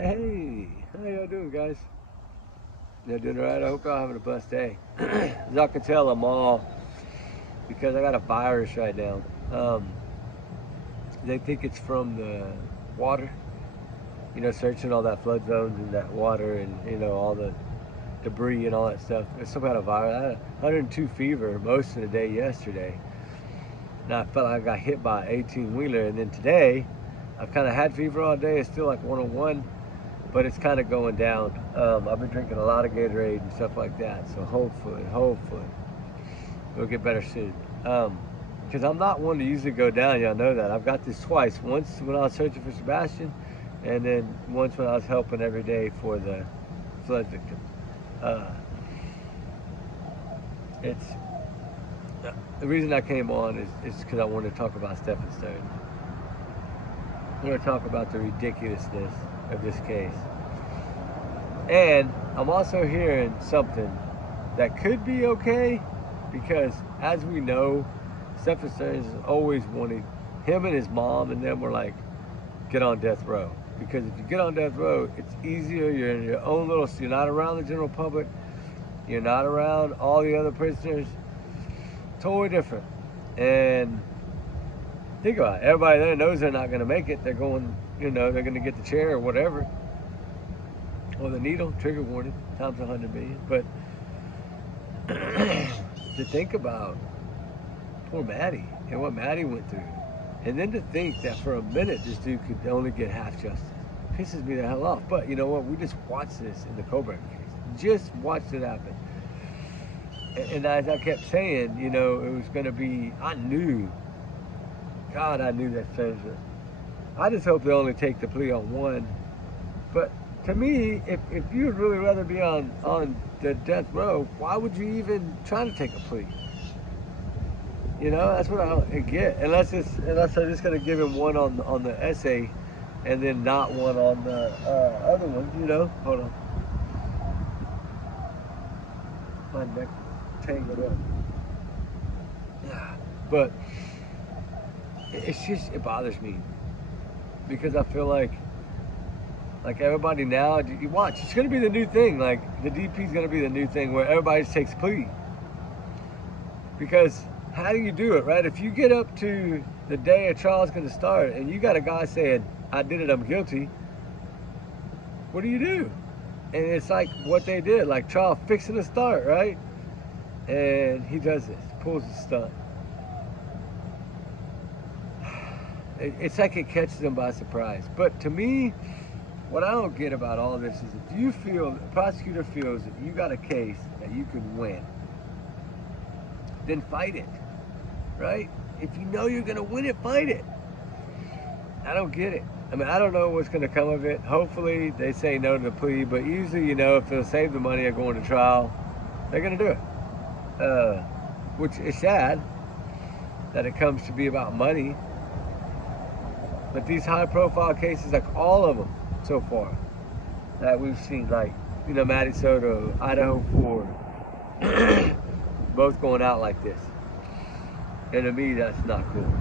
Hey, how y'all doing, guys? Y'all doing all right? I hope y'all having a blessed day. As y'all can tell, I'm all because I got a virus right now. Um, they think it's from the water. Searching all that flood zones and that water and all the debris and all that stuff. It's some kind of virus. I had 102 fever most of the day yesterday, and I felt like I got hit by an 18 wheeler. And then today, I've kind of had fever all day. It's still like 101. But it's kind of going down. I've been drinking a lot of Gatorade and stuff like that, so hopefully, it'll get better soon. Because I'm not one to usually go down, y'all know that. I've got this twice. Once when I was searching for Sebastian, and then once when I was helping every day for the flood victims. Uh, it's the reason I came on is because I wanted to talk about Stephen Stone. I want to talk about the ridiculousness of this case. And I'm also hearing something that could be okay because, as we know, Stephen Stearns has always wanted him and his mom and them were like, get on death row. Because if you get on death row, it's easier. You're in your own little, you're not around the general public. You're not around all the other prisoners. Totally different. And think about it. Everybody there knows they're not going to make it. They're going, they're going to get the chair or whatever. Or the needle, trigger warning, times 100 million. But to think about poor Maddie and what Maddie went through. And then to think that for a minute this dude could only get half justice. Pisses me the hell off. But you know what? We just watched this in the Coburn case. Just watched it happen. And as I kept saying, it was going to be, I knew that Stearns would. I just hope they only take the plea on one. But to me, if you would really rather be on the death row, why would you even try to take a plea? That's what I don't get. Unless they're just going to give him one on the essay, and then not one on the other one. Hold on, my neck tangled up. Yeah, but it bothers me because I feel like everybody now, you watch, it's going to be the new thing. Like the DP is going to be the new thing where everybody just takes plea. Because how do you do it, right? If you get up to the day a trial is going to start and you got a guy saying, I did it, I'm guilty, what do you do? And it's like what they did, like trial fixing to start, right? And he does this, pulls the stunt. It's like it catches them by surprise. But to me, what I don't get about all this is if you feel, the prosecutor feels that you got a case that you can win, then fight it, right? If you know you're gonna win it, fight it. I don't get it. I mean, I don't know what's gonna come of it. Hopefully they say no to the plea, but usually, if they'll save the money of going to trial, they're gonna do it. Which is sad that it comes to be about money. But these high profile cases, like all of them so far that we've seen, like, Maddie Soto, Idaho 4, both going out like this. And to me, that's not cool.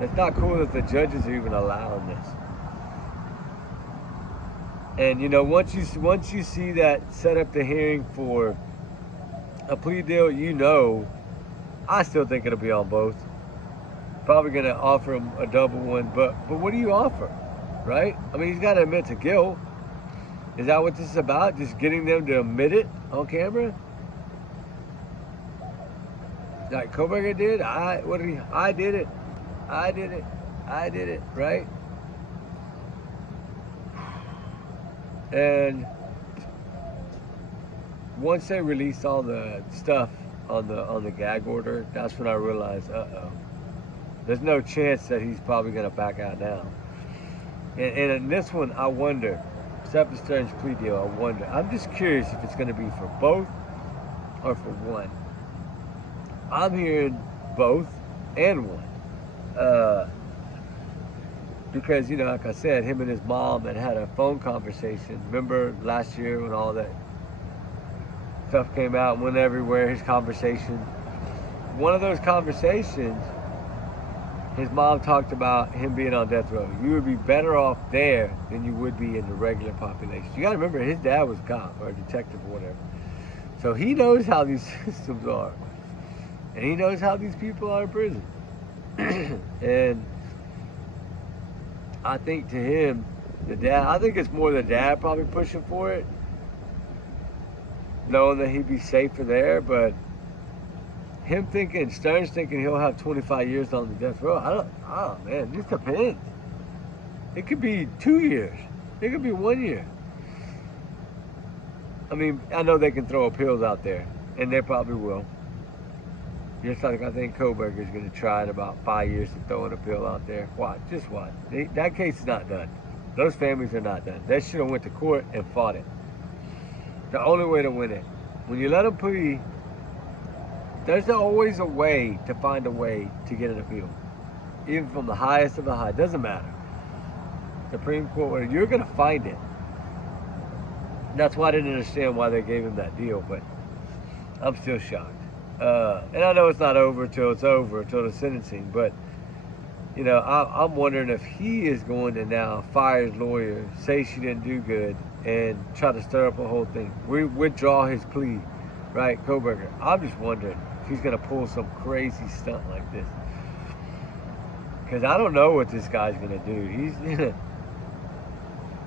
It's not cool that the judges are even allowing this. And once you see that set up the hearing for a plea deal, I still think it'll be on both. Probably gonna offer him a double one, but what do you offer, right? I mean, he's got to admit to guilt. Is that what this is about? Just getting them to admit it on camera? Like Koberger did? I did it. I did it, right? And once they released all the stuff on the gag order, that's when I realized, there's no chance that he's probably gonna back out now. And in this one, I wonder, Stephen Stearns' plea deal, I wonder. I'm just curious if it's gonna be for both or for one. I'm hearing both and one. Because, like I said, him and his mom had a phone conversation. Remember last year when all that stuff came out and went everywhere, his conversation. One of those conversations, his mom talked about him being on death row. You would be better off there than you would be in the regular population. You got to remember, his dad was a cop or a detective or whatever. So he knows how these systems are. And he knows how these people are in prison. And I think to him, the dad, I think it's more the dad probably pushing for it, knowing that he'd be safer there, but him thinking, Stern's thinking he'll have 25 years on the death row. Man, this depends. It could be 2 years. It could be 1 year. I mean, I know they can throw appeals out there, and they probably will. Just like I think Koberger's going to try in about 5 years to throw an appeal out there. Watch, just watch. That case is not done. Those families are not done. They should have went to court and fought it. The only way to win it. When you let them plea, there's always a way to find a way to get an appeal. Even from the highest of the high. Doesn't matter. Supreme Court, you're going to find it. That's why I didn't understand why they gave him that deal, but I'm still shocked. And I know it's not over till it's over, till the sentencing, but you know, I'm wondering if he is going to now fire his lawyer, say she didn't do good, and try to stir up a whole thing. Withdraw his plea, right, Koberger? I'm just wondering if he's going to pull some crazy stunt like this. Because I don't know what this guy's going to do.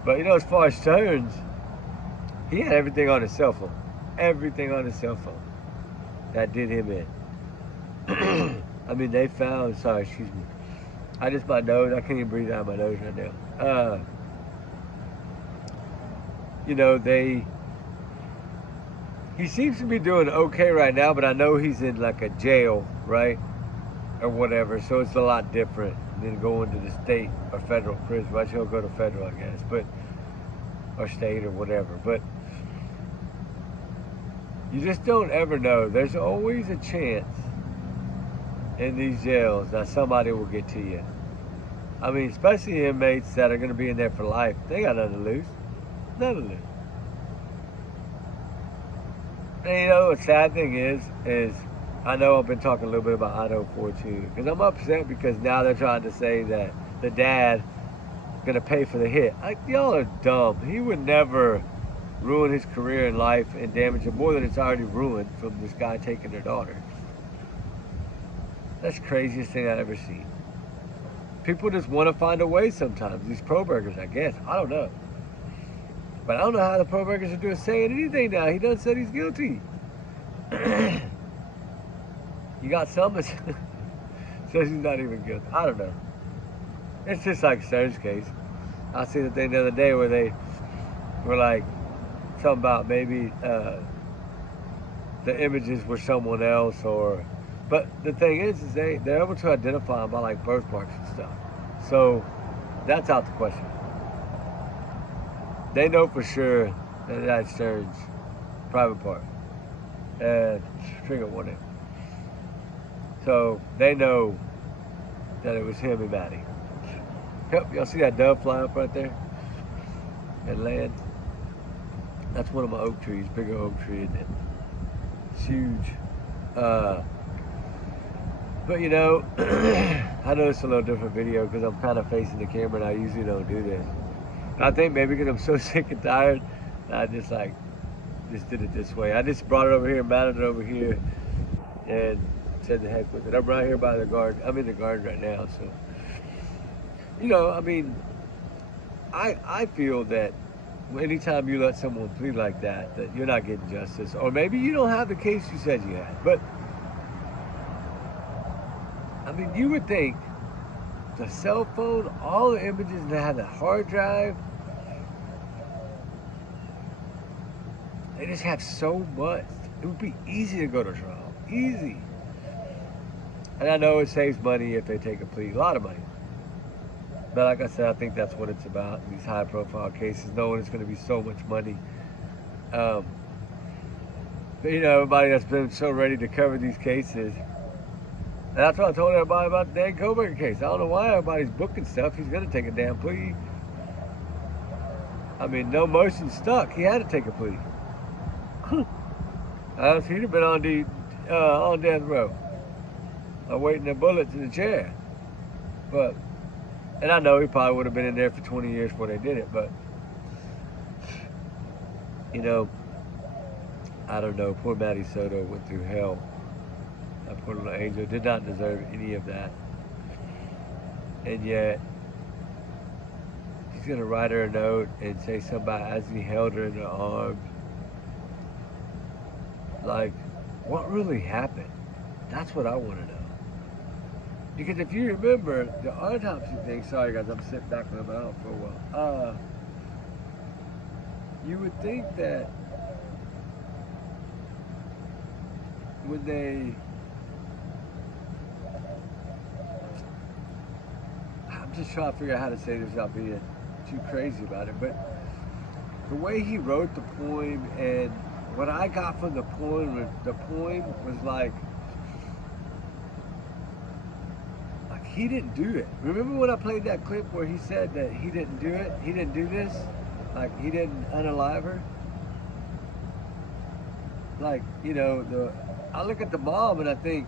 But you know, as far as Stearns, he had everything on his cell phone. Everything on his cell phone. That did him in. I mean, they found, sorry, excuse me. My nose, I can't even breathe out of my nose right now. You know, he seems to be doing okay right now, but I know he's in like a jail, right? Or whatever, so it's a lot different than going to the state or federal prison. Well, he'll go to federal, I guess, but, or state or whatever, but you just don't ever know. There's always a chance in these jails that somebody will get to you. I mean, especially inmates that are going to be in there for life. They got nothing to lose. Nothing to lose. And you know, the sad thing is I know I've been talking a little bit about Idaho 4-2, because I'm upset because now they're trying to say that the dad going to pay for the hit. Like, y'all are dumb. He would never ruin his career in life and damage it more than it's already ruined from this guy taking their daughter. That's the craziest thing I've ever seen. People just want to find a way sometimes. These Kobergers, I guess. I don't know. But I don't know how the Kobergers are doing saying anything now. He done said he's guilty. You got some that says he's not even guilty. I don't know. It's just like Stern's case. I seen the thing the other day where they were like, something about maybe the images were someone else, or, but the thing is they're able to identify them by like birthmarks and stuff. So that's out the question. They know for sure that that's Stern's private part and trigger warning. So they know that it was him and Maddie. Yep, y'all see that dove fly up right there and land? That's one of my oak trees, bigger oak tree, isn't it? It's huge. But you know, I know it's a little different video because I'm kind of facing the camera and I usually don't do this. And I think maybe because I'm so sick and tired, I just did it this way. I just brought it over here, mounted it over here, and said the heck with it. I'm right here by the garden. I'm in the garden right now, so. You know, I mean, I feel that anytime you let someone plead like that, that you're not getting justice. Or maybe you don't have the case you said you had. But, I mean, you would think the cell phone, all the images, and they have the hard drive, they just have so much. It would be easy to go to trial. Easy. And I know it saves money if they take a plea. A lot of money. But like I said, I think that's what it's about. These high-profile cases, knowing it's going to be so much money. But you know, everybody that's been so ready to cover these cases. And that's what I told everybody about the Dan Koberger case. I don't know why everybody's booking stuff. He's going to take a damn plea. I mean, no motion stuck. He had to take a plea. He'd have been on death row, awaiting the bullets in the chair. But, and I know he probably would have been in there for 20 years before they did it, but, you know, I don't know. Poor Maddie Soto went through hell. That poor little angel did not deserve any of that. And yet, he's going to write her a note and say something about as he held her in the arms. Like, what really happened? That's what I want to know. Because if you remember, the autopsy thing, sorry guys, I'm sitting back with them out for a while. You would think that when they, I'm just trying to figure out how to say this without being too crazy about it, but the way he wrote the poem and what I got from the poem was like he didn't do it. Remember when I played that clip where he said that he didn't do it? He didn't do this? Like, he didn't unalive her? Like, you know, I look at the mom and I think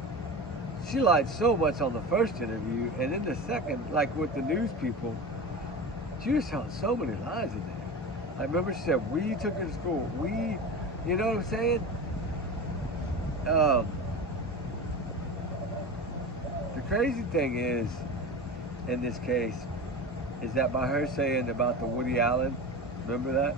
she lied so much on the first interview, and then the second, like with the news people, she was telling so many lies in there. I remember she said, we took her to school. We, you know what I'm saying? The crazy thing is, in this case, is that by her saying about the Woody Allen, remember that?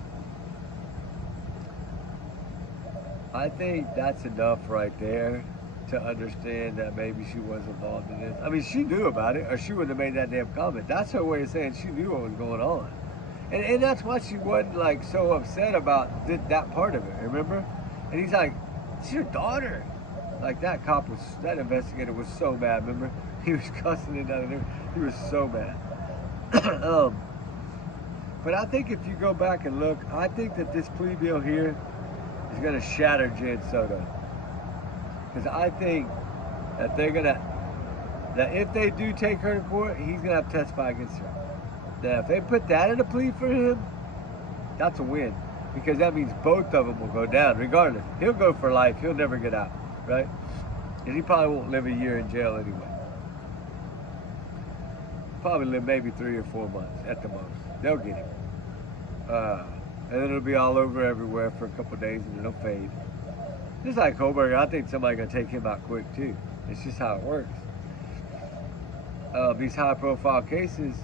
I think that's enough right there to understand that maybe she was involved in this. I mean, she knew about it, or she wouldn't have made that damn comment. That's her way of saying she knew what was going on. And that's why she wasn't like so upset about that part of it, remember? And he's like, it's your daughter. Like that investigator was so mad, remember? He was cussing it out of there. He was so mad. But I think if you go back and look, I think that this plea deal here is gonna shatter Jenn Soto. Because I think that that if they do take her to court, he's gonna have to testify against her. Now, if they put that in a plea for him, that's a win. Because that means both of them will go down, regardless. He'll go for life. He'll never get out, right? And he probably won't live a year in jail anyway. Probably live maybe 3 or 4 months at the most. They'll get him. And then it'll be all over everywhere for a couple of days and it'll fade. Just like Kohlberger, I think somebody's going to take him out quick too. It's just how it works. These high profile cases,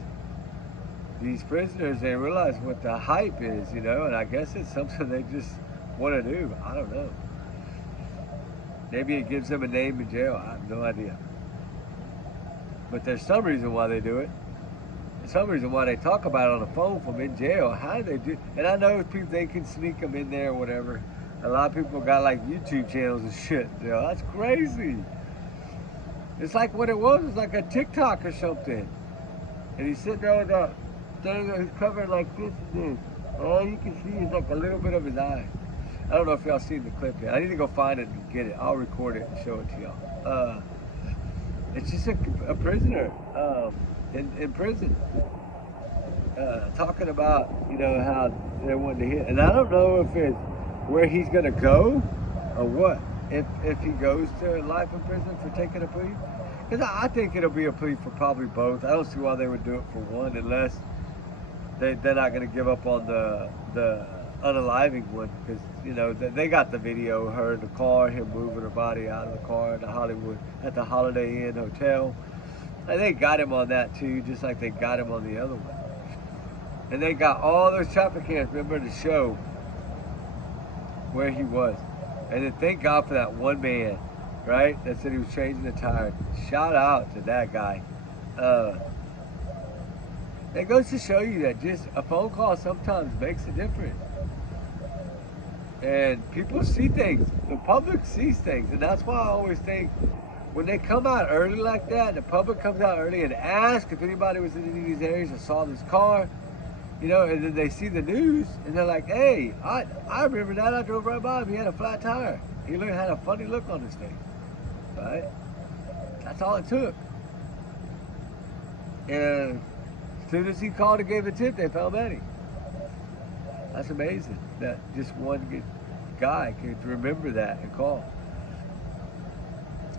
these prisoners, they realize what the hype is, you know, and I guess it's something they just want to do. I don't know. Maybe it gives them a name in jail. I have no idea. But there's some reason why they do it. There's some reason why they talk about it on the phone from in jail. How do they do? And I know people, they can sneak them in there or whatever. A lot of people got like YouTube channels and shit. You know, that's crazy. It's like what it was. It's like a TikTok or something. And he's sitting there with a thing, he's covered like this and this. All you can see is like a little bit of his eye. I don't know if y'all seen the clip yet. I need to go find it and get it. I'll record it and show it to y'all. It's just a prisoner in prison talking about, you know, how they wanted to hit. And I don't know if it's where he's going to go or what. If he goes to life in prison for taking a plea. Because I think it'll be a plea for probably both. I don't see why they would do it for one unless they're not going to give up on the unaliving one, because, you know, they got the video of her in the car, him moving her body out of the car at the Holiday Inn Hotel. And they got him on that too, just like they got him on the other one. And they got all those traffic cams, remember, to show where he was. And then thank God for that one man, right, that said he was changing the tire. Shout out to that guy. It goes to show you that just a phone call sometimes makes a difference. And people see things. The public sees things. And that's why I always think when they come out early like that, the public comes out early and asks if anybody was in any of these areas or saw this car, you know, and then they see the news and they're like, hey, I remember that. I drove right by him. He had a flat tire. He had a funny look on his face, right? That's all it took. And as soon as he called and gave a tip, they found Maddie. That's amazing that just one guy could remember that and call.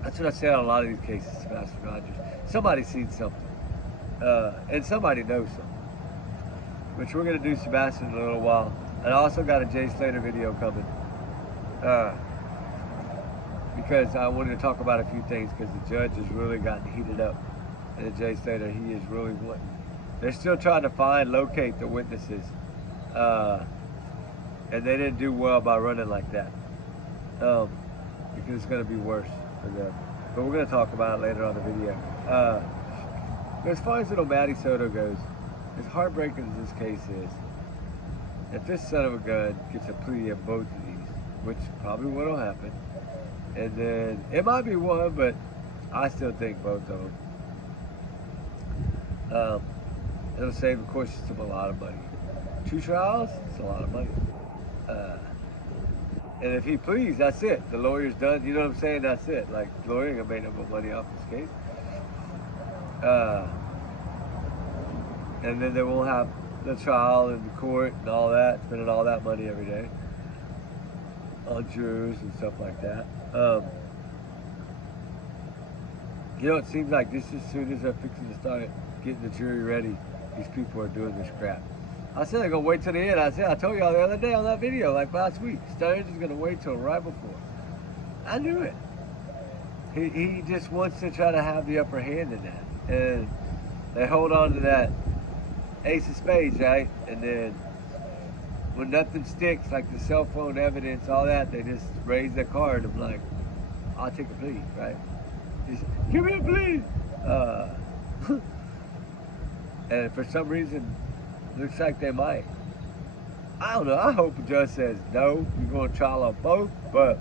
That's what I say on a lot of these cases, Pastor Rogers. Somebody's seen something. And somebody knows something. Which we're gonna do Sebastian in a little while. And I also got a Jay Slater video coming. Because I wanted to talk about a few things because the judge has really gotten heated up. And the Jay Slater, he is really wanting. They're still trying to locate the witnesses. And they didn't do well by running like that. Because it's gonna be worse for them. But we're gonna talk about it later on the video. As far as little Maddie Soto goes, as heartbreaking as this case is, if this son of a gun gets a plea of both of these, which probably what'll happen, and then it might be one, but I still think both of them. It'll save the court system a lot of money. 2 trials, it's a lot of money. And if he pleads, that's it. The lawyer's done. You know what I'm saying? That's it. Like, the lawyer ain't gonna make no more money off this case. And then they won't have the trial and the court and all that, spending all that money every day on jurors and stuff like that. You know, it seems like just as soon as they're fixing to start getting the jury ready, these people are doing this crap. I said they're gonna wait till the end. I told y'all the other day on that video, like last week, Stearns is gonna wait till right before. I knew it. He just wants to try to have the upper hand in that. And they hold on to that ace of spades, right? And then when nothing sticks, like the cell phone evidence, all that, they just raise their card. I'm like, I'll take a plea, right? Just give me a plea. And for some reason, looks like they might. I don't know. I hope the judge says no. You're going to trial on both, but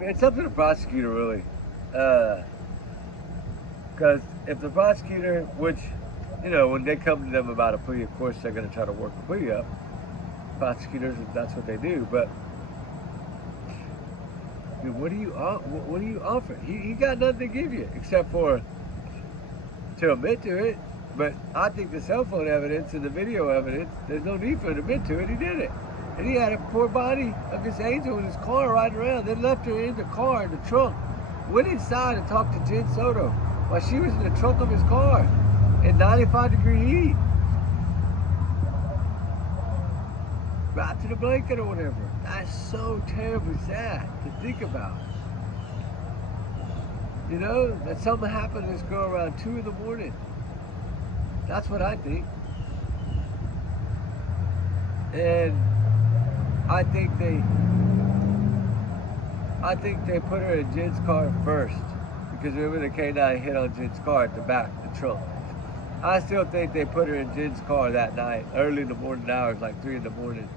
it's up to the prosecutor, really. Because if the prosecutor, which, you know, when they come to them about a plea, of course they're going to try to work a plea up. Prosecutors, that's what they do. But I mean, what do you offer? He got nothing to give you except for to admit to it. But I think the cell phone evidence and the video evidence, there's no need for him to admit to it. He did it. And he had a poor body of this angel in his car riding around. Then left her in the car, in the trunk. Went inside and talked to Jenn Soto while she was in the trunk of his car in 95-degree heat. Right to the blanket or whatever. That's so terribly sad to think about. You know, that something happened to this girl around 2 in the morning. That's what I think. And I think they put her in Jenn's car first. Because remember the K9 hit on Jenn's car at the back, the trunk. I still think they put her in Jenn's car that night, early in the morning hours, like 3 in the morning.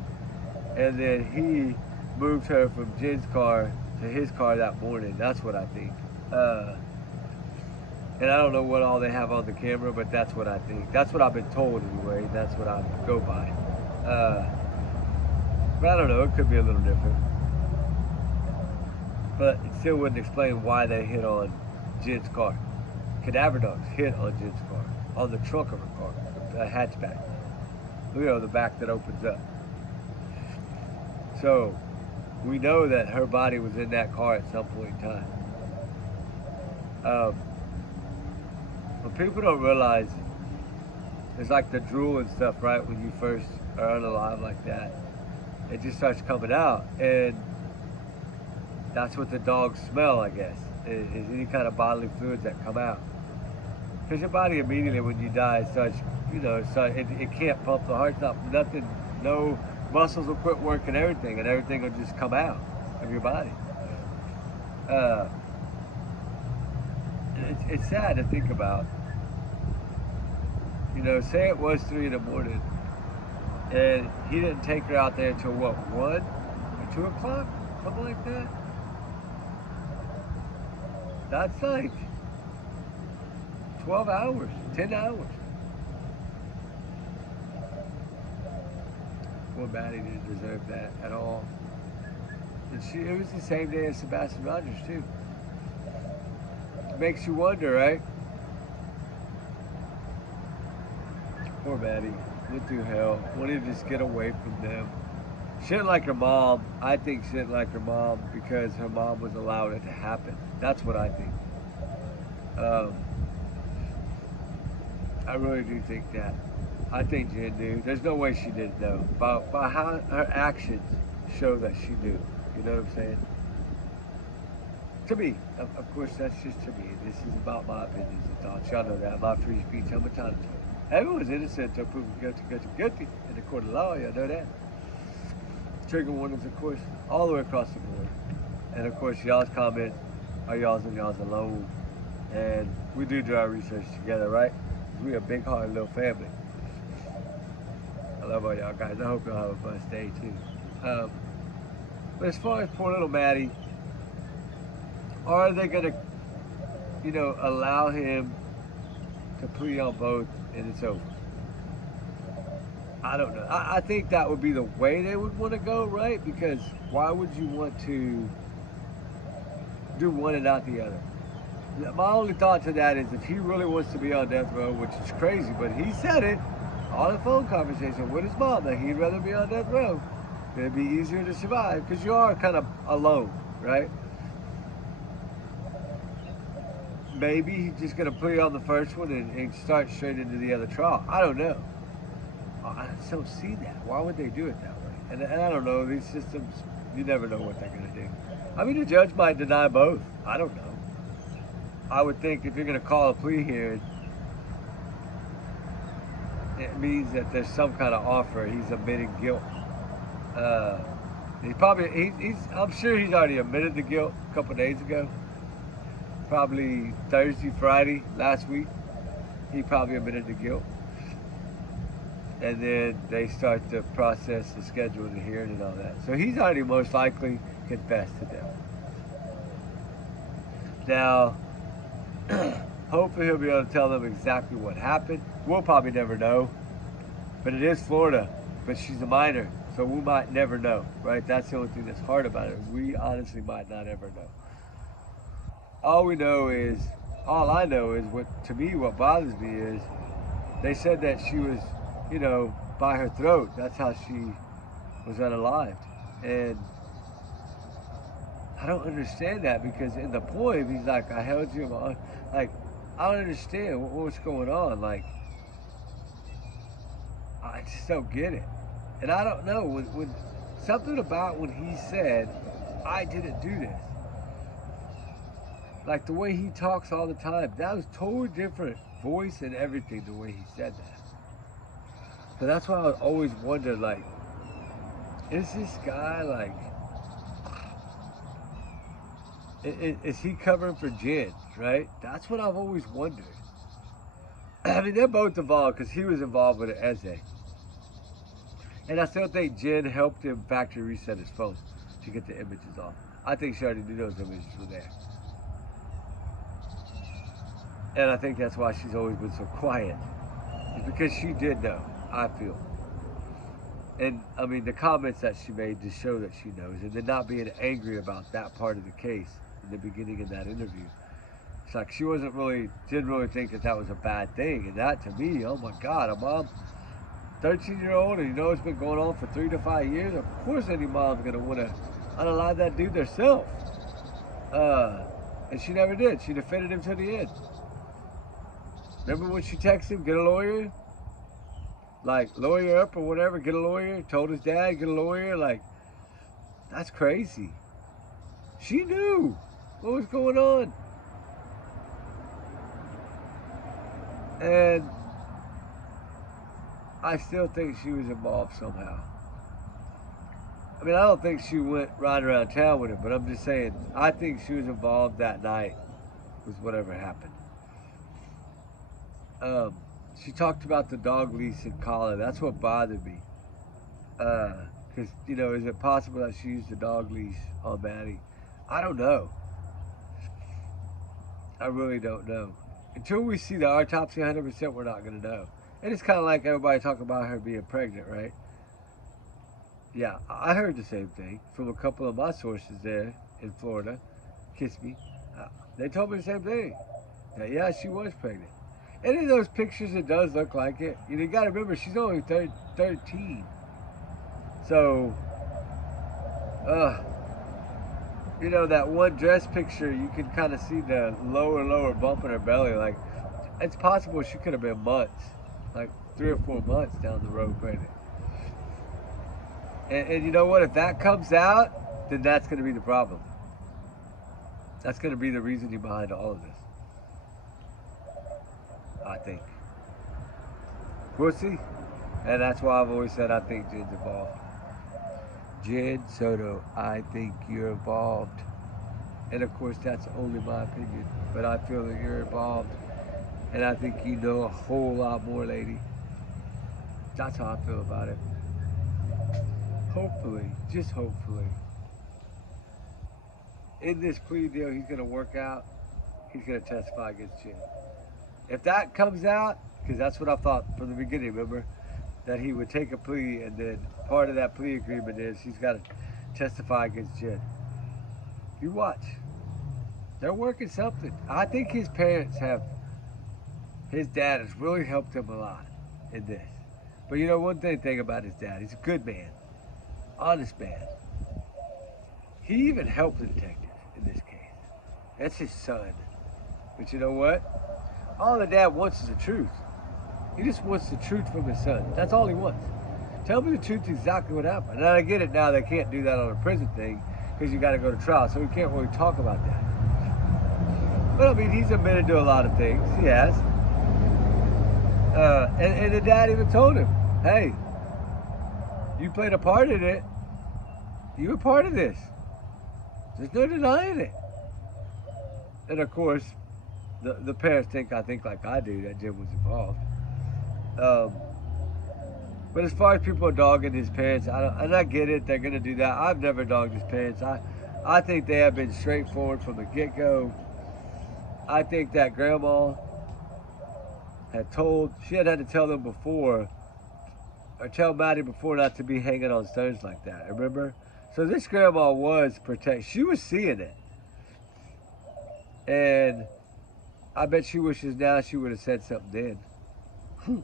And then he moved her from Jenn's car to his car that morning. That's what I think. And I don't know what all they have on the camera, but that's what I think. That's what I've been told anyway. That's what I go by. But I don't know, it could be a little different. But it still wouldn't explain why they hit on Jenn's car. Cadaver dogs hit on Jenn's car, on the trunk of her car, the hatchback. You know, the back that opens up. So, we know that her body was in that car at some point in time. What people don't realize is like the drool and stuff, right? When you first are unalive like that, it just starts coming out, and that's what the dogs smell, I guess, is any kind of bodily fluids that come out. Because your body immediately when you die starts, you know, it can't pump, the heart's not, nothing, no muscles will quit working, everything, and everything will just come out of your body. It's sad to think about. You know, say it was 3 in the morning, and he didn't take her out there until what, 1 or 2 o'clock? Something like that? That's like 12 hours, 10 hours. Poor Maddie didn't deserve that at all. And it was the same day as Sebastian Rogers, too. It makes you wonder, right? Poor Maddie. Went through hell. Wanted to just get away from them. She didn't like her mom. I think she didn't like her mom because her mom was allowing it to happen. That's what I think. I really do think that. I think Jenn knew. There's no way she didn't know. By how her actions show that she knew. You know what I'm saying? To me, of course, that's just to me. This is about my opinions and thoughts. Y'all know that. My free speech, I'm a time. Everyone's innocent until proven guilty in the court of law. Y'all know that. Trigger warnings, of course, all the way across the board. And of course, y'all's comments are y'all's and y'all's alone. And we do our research together, right? We a big hearted little family. I love all y'all guys. I hope y'all have a blessed day too. But as far as poor little Maddie, are they gonna, allow him to plea on both and it's over? I don't know. I think that would be the way they would want to go, right? Because why would you want to do one and not the other? My only thought to that is if he really wants to be on death row, which is crazy, but he said it on a phone conversation with his mom that he'd rather be on death row. It'd be easier to survive because you are kind of alone, right? Maybe he's just going to plea on the first one and start straight into the other trial. I don't know. I just don't see that. Why would they do it that way? And I don't know. These systems, you never know what they're going to do. I mean, the judge might deny both. I don't know. I would think if you're going to call a plea hearing, it means that there's some kind of offer. He's admitting guilt. I'm sure he's already admitted the guilt a couple of days ago. Probably Thursday, Friday, last week. He probably admitted the guilt. And then they start the process, the schedule, the hearing and all that. So he's already most likely confessed to them. Now, hopefully he'll be able to tell them exactly what happened. We'll probably never know. But it is Florida, but she's a minor, so we might never know, right? That's the only thing that's hard about it. We honestly might not ever know. All I know is what bothers me is they said that she was, by her throat. That's how she was unalived. And I don't understand that because in the poem, he's like, I held you in my arms. Like, I don't understand what's going on. Like, I just don't get it. And I don't know, when something about when he said, I didn't do this. Like the way he talks all the time, that was totally different voice and everything, the way he said that. So that's why I always wondered, like, is this guy, like, is he covering for Jenn, right? That's what I've always wondered. I mean, they're both involved because he was involved with it as a. And I still think Jenn helped him factory reset his phone to get the images off. I think she already knew those images were there. And I think that's why she's always been so quiet. It's because she did know, I feel. And I mean, the comments that she made just show that she knows. And then not being angry about that part of the case in the beginning of that interview. It's like she didn't really think that was a bad thing. And that to me, oh my God, a mom, 13-year-old, and it's been going on for 3 to 5 years. Of course any mom's gonna wanna unalive that dude herself. And she never did. She defended him to the end. Remember when she texted him, get a lawyer? Like, lawyer up or whatever, get a lawyer. Told his dad, get a lawyer. Like, that's crazy. She knew what was going on. And I still think she was involved somehow. I mean, I don't think she went riding around town with him, but I'm just saying, I think she was involved that night with whatever happened. She talked about the dog leash and collar. That's what bothered me. Because, is it possible that she used the dog leash on Maddie? I don't know. I really don't know. Until we see the autopsy 100%, we're not going to know. And it's kind of like everybody talking about her being pregnant, right? Yeah, I heard the same thing from a couple of my sources there in Florida. Kiss me. They told me the same thing. That, yeah, she was pregnant. And in those pictures, it does look like it. You got to remember, she's only 13. So, that one dress picture, you can kind of see the lower bump in her belly. Like, it's possible she could have been months, like 3 or 4 months down the road pregnant. And you know what? If that comes out, then that's going to be the problem. That's going to be the reasoning behind all of this, I think. We'll see. And that's why I've always said I think Jenn's involved. Jenn Soto, I think you're involved. And of course, that's only my opinion. But I feel that you're involved. And I think you know a whole lot more, lady. That's how I feel about it. Hopefully, just hopefully, in this plea deal, he's going to work out. He's going to testify against Jenn. If that comes out, because that's what I thought from the beginning, remember? That he would take a plea, and then part of that plea agreement is he's got to testify against Jenn. You watch. They're working something. I think his parents have, his dad has really helped him a lot in this. But you know one thing about his dad, he's a good man. Honest man. He even helped the detective in this case. That's his son. But you know what? All the dad wants is the truth. He just wants the truth from his son. That's all he wants. Tell me the truth, exactly what happened. And I get it now, they can't do that on a prison thing because you got to go to trial, so we can't really talk about that. But I mean, he's admitted to a lot of things. He has. And the dad even told him, hey, you played a part in it. You were part of this. There's no denying it. And of course, the parents I think like I do, that Jenn was involved. But as far as people are dogging his parents, and I get it, they're going to do that. I've never dogged his parents. I think they have been straightforward from the get-go. I think that grandma she had to tell them before, or tell Maddie before not to be hanging on stones like that, remember? So this grandma was she was seeing it. And I bet she wishes now she would have said something then.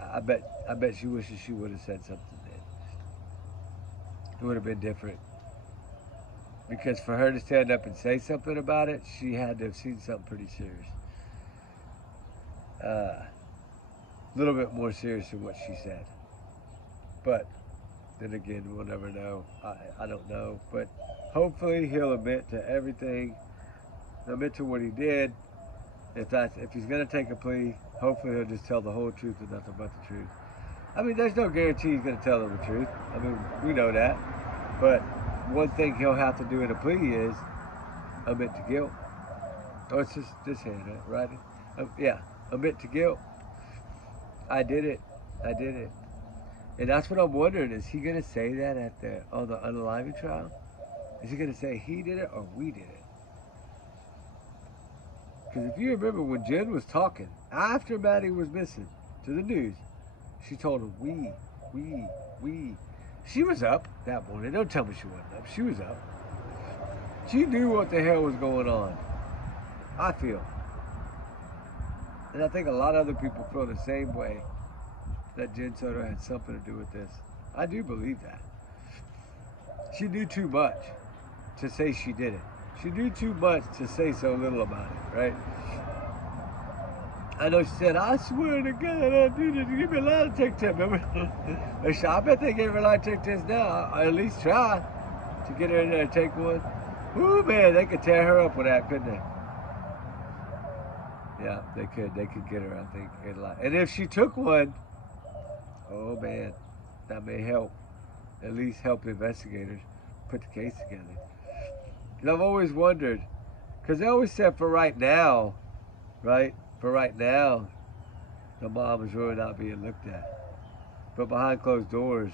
I bet she wishes she would have said something then. It would have been different. Because for her to stand up and say something about it, she had to have seen something pretty serious. A little bit more serious than what she said. But then again, we'll never know. I don't know. But hopefully he'll admit to everything. Admit to what he did. If he's going to take a plea, hopefully he'll just tell the whole truth and nothing but the truth. I mean, there's no guarantee he's going to tell them the truth. I mean, we know that. But one thing he'll have to do in a plea is admit to guilt. Oh, it's just this hand, right? Yeah, admit to guilt. I did it. I did it. And that's what I'm wondering. Is he going to say that on the unaliving trial? Is he going to say he did it or we did it? Because if you remember when Jenn was talking, after Maddie was missing to the news, she told him, we. She was up that morning. Don't tell me she wasn't up. She was up. She knew what the hell was going on. I feel. And I think a lot of other people feel the same way, that Jenn Soto had something to do with this. I do believe that. She knew too much to say she did it. She knew too much to say so little about it, right? I know she said, I swear to God, I did it. Give me a lie detector, remember? I bet they gave her a lie detector now. Or at least try to get her in there and take one. Ooh, man, they could tear her up with that, couldn't they? Yeah, they could. They could get her, I think. And if she took one, oh, man, that may help. At least help investigators put the case together. And I've always wondered, because they always said for right now, right? For right now, the mom is really not being looked at. But behind closed doors,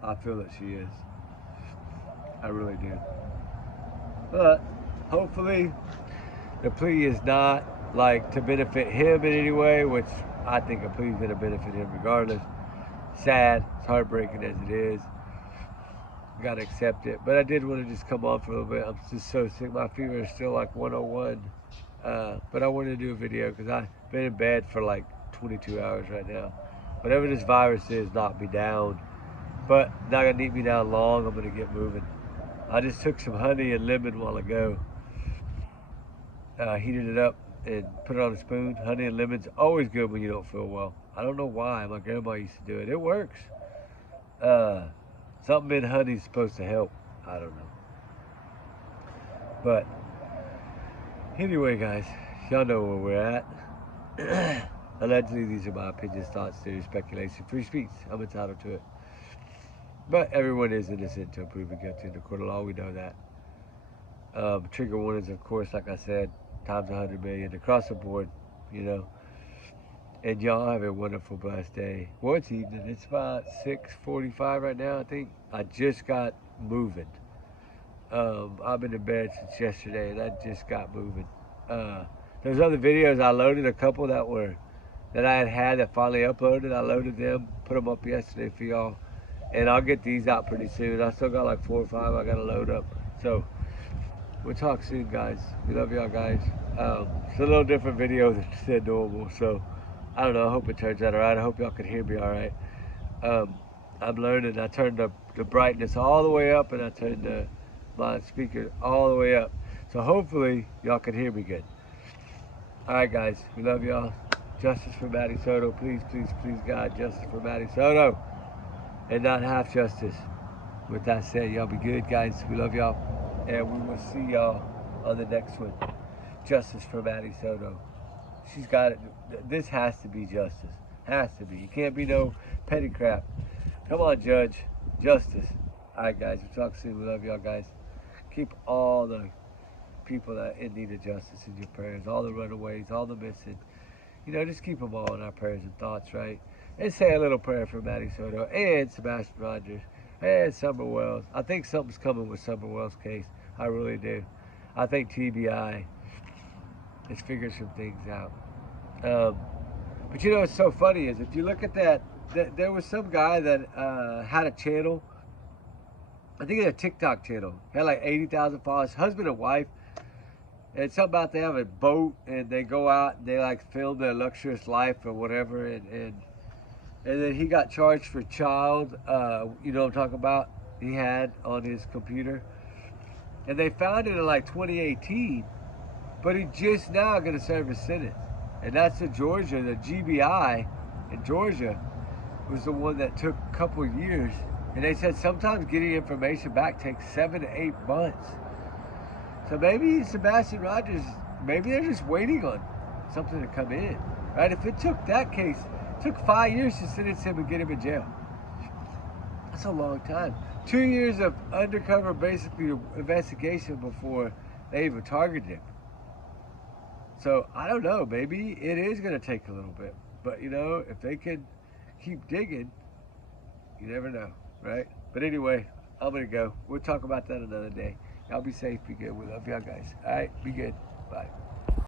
I feel that she is. I really do. But hopefully the plea is not like to benefit him in any way, which I think a plea is going to benefit him regardless. Sad, it's heartbreaking as it is. Got to accept it. But I did want to just come on for a little bit. I'm just so sick. My fever is still like 101. But I wanted to do a video because I've been in bed for like 22 hours right now. Whatever this virus is, knocked me down. But not going to keep me down long. I'm going to get moving. I just took some honey and lemon a while ago. Heated it up, and put it on a spoon. Honey and lemon's always good when you don't feel well. I don't know why. My grandma used to do it. It works. Something in honey's supposed to help. I don't know. But anyway, guys, y'all know where we're at. Allegedly, these are my opinions, thoughts, theories, speculation, free speech. I'm entitled to it. But everyone is innocent until proven guilty in the court of law. We know that. Trigger warnings, of course, like I said, times 100 million across the board, you know. And y'all have a wonderful, blessed day. Well, it's evening. It's about 6:45 right now, I think. I just got moving. I've been in bed since yesterday, and I just got moving. Those other videos, I loaded a couple that I had that finally uploaded. I loaded them, put them up yesterday for y'all. And I'll get these out pretty soon. I still got like 4 or 5 I got to load up. So we'll talk soon, guys. We love y'all, guys. It's a little different video than normal. So I don't know. I hope it turns out all right. I hope y'all can hear me all right. I'm learning. I turned the brightness all the way up, and I turned my speaker all the way up. So hopefully y'all can hear me good. All right, guys. We love y'all. Justice for Maddie Soto. Please, please, please, God, justice for Maddie Soto. And not half justice. With that said, y'all be good, guys. We love y'all. And we will see y'all on the next one. Justice for Maddie Soto. She's got it. This has to be justice. Has to be. You can't be no petty crap. Come on, Judge. Justice. All right, guys. We'll talk soon. We love y'all, guys. Keep all the people that in need of justice in your prayers. All the runaways, all the missing. You know, just keep them all in our prayers and thoughts, right? And say a little prayer for Maddie Soto and Sebastian Rogers and Summer Wells. I think something's coming with Summer Wells' case. I really do. I think TBI has figured some things out. But you know what's so funny is if you look at that, there was some guy that had a channel. I think it's a TikTok channel. Had like 80,000 followers, husband and wife. And something about they have a boat and they go out and they like film their luxurious life or whatever. And then he got charged for child, you know what I'm talking about, he had on his computer. And they found it in like 2018, but he just now going to serve his sentence. And that's in Georgia. The GBI in Georgia was the one that took a couple of years. And they said sometimes getting information back takes 7 to 8 months. So maybe Sebastian Rogers, maybe they're just waiting on something to come in, right? If it took that case, it took 5 years to sentence him and get him in jail. That's a long time. 2 years of undercover, basically, investigation before they even targeted him. So I don't know, maybe it is going to take a little bit. But, you know, if they can keep digging, you never know, right? But anyway, I'm going to go. We'll talk about that another day. Y'all be safe, be good. We love y'all guys. All right, be good. Bye.